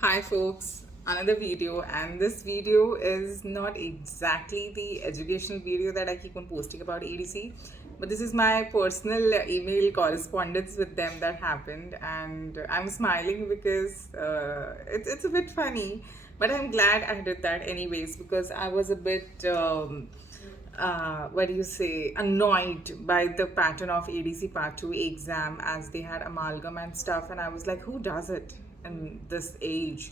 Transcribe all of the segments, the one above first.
Hi folks, another video, and this video is not exactly the educational video that I keep on posting about ADC, but this is my personal email correspondence with them that happened, and I'm smiling because it's a bit funny, but I'm glad I did that anyways because I was a bit what do you say, annoyed by the pattern of ADC Part 2 exam as they had amalgam and stuff. And I was like, who does it in this age?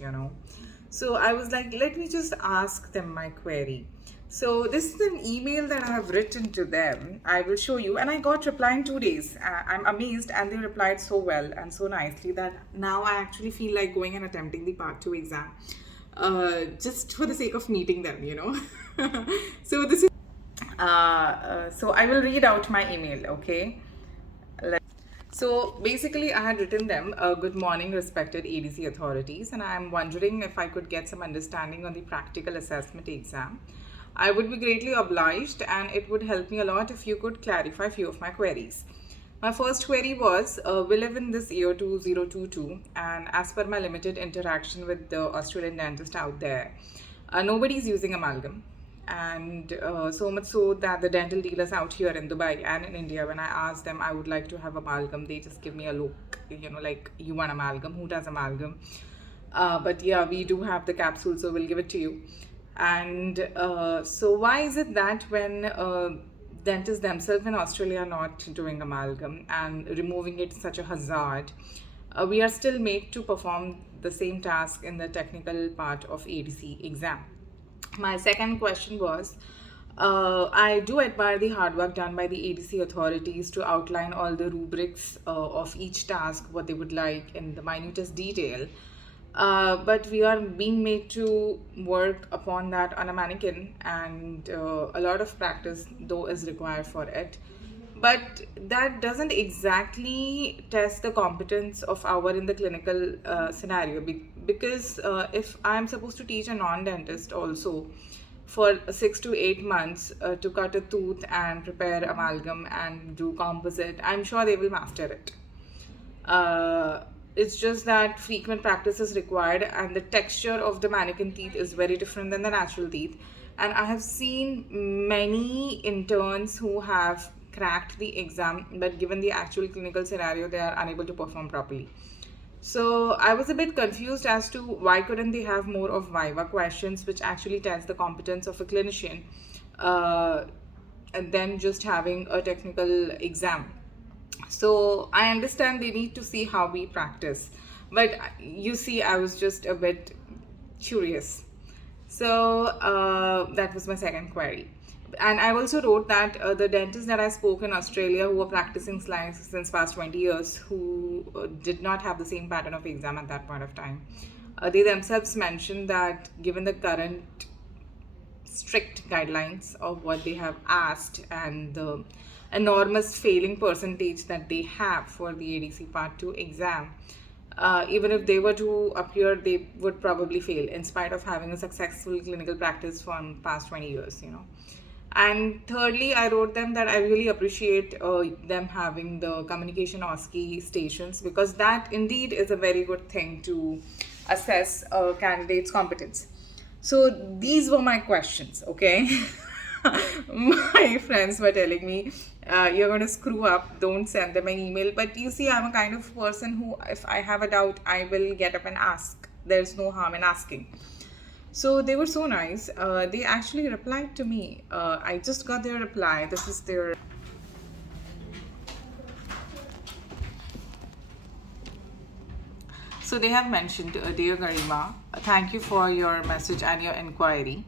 So I was like, let me just ask them my query. So this is an email that I have written to them. I will show you. And I got reply in 2 days. I'm amazed, and they replied so well and so nicely that now I actually feel like going and attempting the Part 2 exam. Just for the sake of meeting them. So this is so I will read out my email, okay? So basically, I had written them, good morning, respected ADC authorities, and I am wondering if I could get some understanding on the practical assessment exam. I would be greatly obliged, and it would help me a lot if you could clarify a few of my queries. My first query was, we live in this year 2022, and as per my limited interaction with the Australian dentist out there, nobody's using amalgam. And so much so that the dental dealers out here in Dubai and in India, when I ask them I would like to have amalgam, they just give me a look, like, you want amalgam? Who does amalgam? But yeah, we do have the capsule, so we'll give it to you. And so why is it that when dentists themselves in Australia are not doing amalgam and removing it such a hazard, we are still made to perform the same task in the technical part of ADC exam? My second question was, I do admire the hard work done by the ADC authorities to outline all the rubrics of each task, what they would like in the minutest detail. But we are being made to work upon that on a mannequin, and a lot of practice, though, is required for it. But that doesn't exactly test the competence of our in the clinical scenario, because if I'm supposed to teach a non-dentist also for 6 to 8 months to cut a tooth and prepare amalgam and do composite, I'm sure they will master it. It's just that frequent practice is required, and the texture of the mannequin teeth is very different than the natural teeth. And I have seen many interns who have cracked the exam, but given the actual clinical scenario, they are unable to perform properly. So I was a bit confused as to why couldn't they have more of viva questions, which actually test the competence of a clinician, and then just having a technical exam. So I understand they need to see how we practice, but you see, I was just a bit curious. So that was my second query. And I also wrote that the dentists that I spoke in Australia who were practicing since past 20 years, who did not have the same pattern of exam at that point of time, they themselves mentioned that given the current strict guidelines of what they have asked and the enormous failing percentage that they have for the ADC Part 2 exam, even if they were to appear, they would probably fail in spite of having a successful clinical practice from past 20 years. And thirdly, I wrote them that I really appreciate them having the communication OSCE stations, because that indeed is a very good thing to assess a candidate's competence. So these were my questions, okay? My friends were telling me, you're going to screw up, don't send them an email. But you see, I'm a kind of person who, if I have a doubt, I will get up and ask. There's no harm in asking. So they were so nice. They actually replied to me. I just got their reply. This is their... So they have mentioned, Dear Garima, thank you for your message and your inquiry.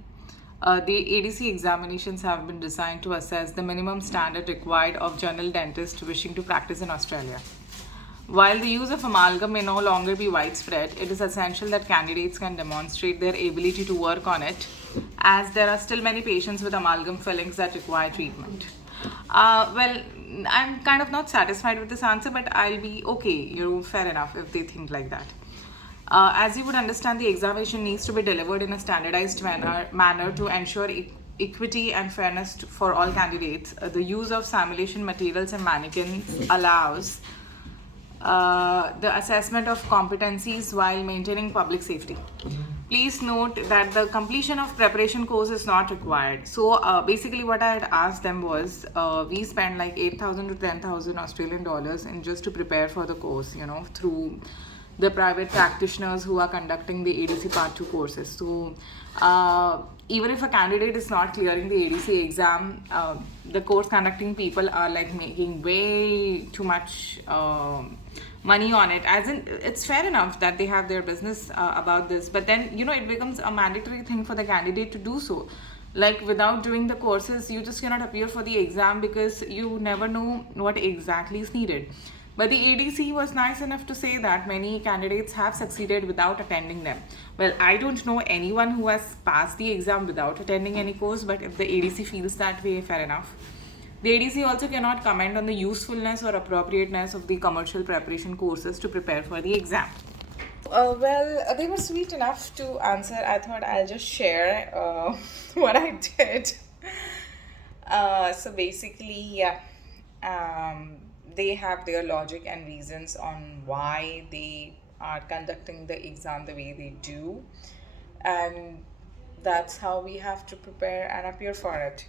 The ADC examinations have been designed to assess the minimum standard required of general dentists wishing to practice in Australia. While the use of amalgam may no longer be widespread, it is essential that candidates can demonstrate their ability to work on it, as there are still many patients with amalgam fillings that require treatment. Well, I'm kind of not satisfied with this answer, but I'll be okay, fair enough if they think like that. As you would understand, the examination needs to be delivered in a standardized manner to ensure equity and fairness for all candidates. The use of simulation materials and mannequins allows the assessment of competencies while maintaining public safety. Please note that the completion of preparation course is not required. So basically what I had asked them was, we spent like 8,000 to 10,000 Australian dollars in just to prepare for the course, you know, through the private practitioners who are conducting the ADC Part 2 courses. So even if a candidate is not clearing the ADC exam, the course conducting people are like making way too much money on it. As in, it's fair enough that they have their business about this, but then, you know, it becomes a mandatory thing for the candidate to do so. Like, without doing the courses, you just cannot appear for the exam because you never know what exactly is needed. But the ADC was nice enough to say that many candidates have succeeded without attending them. Well, I don't know anyone who has passed the exam without attending any course, but if the ADC feels that way, fair enough. The ADC also cannot comment on the usefulness or appropriateness of the commercial preparation courses to prepare for the exam. Well, they were sweet enough to answer. I thought I'll just share what I did. So basically, yeah, they have their logic and reasons on why they are conducting the exam the way they do, and that's how we have to prepare and appear for it.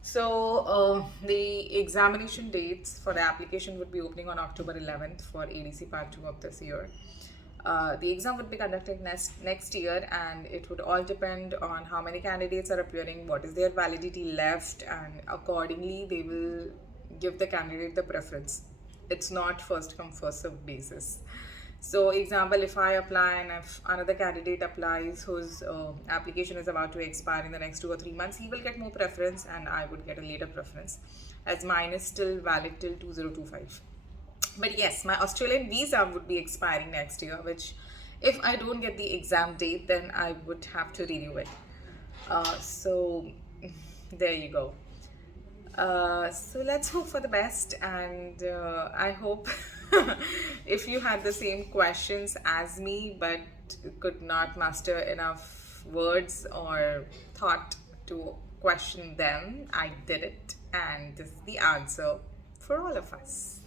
So the examination dates for the application would be opening on October 11th for ADC Part 2 of this year. The exam would be conducted next year, and it would all depend on how many candidates are appearing, what is their validity left, and accordingly they will give the candidate the preference. It's not first come first served basis. So example, if I apply and if another candidate applies whose application is about to expire in the next 2 or 3 months, he will get more preference and I would get a later preference, as mine is still valid till 2025. But yes, my Australian visa would be expiring next year, which if I don't get the exam date, then I would have to renew it. So there you go. So let's hope for the best, and I hope if you had the same questions as me but could not muster enough words or thought to question them, I did it, and this is the answer for all of us.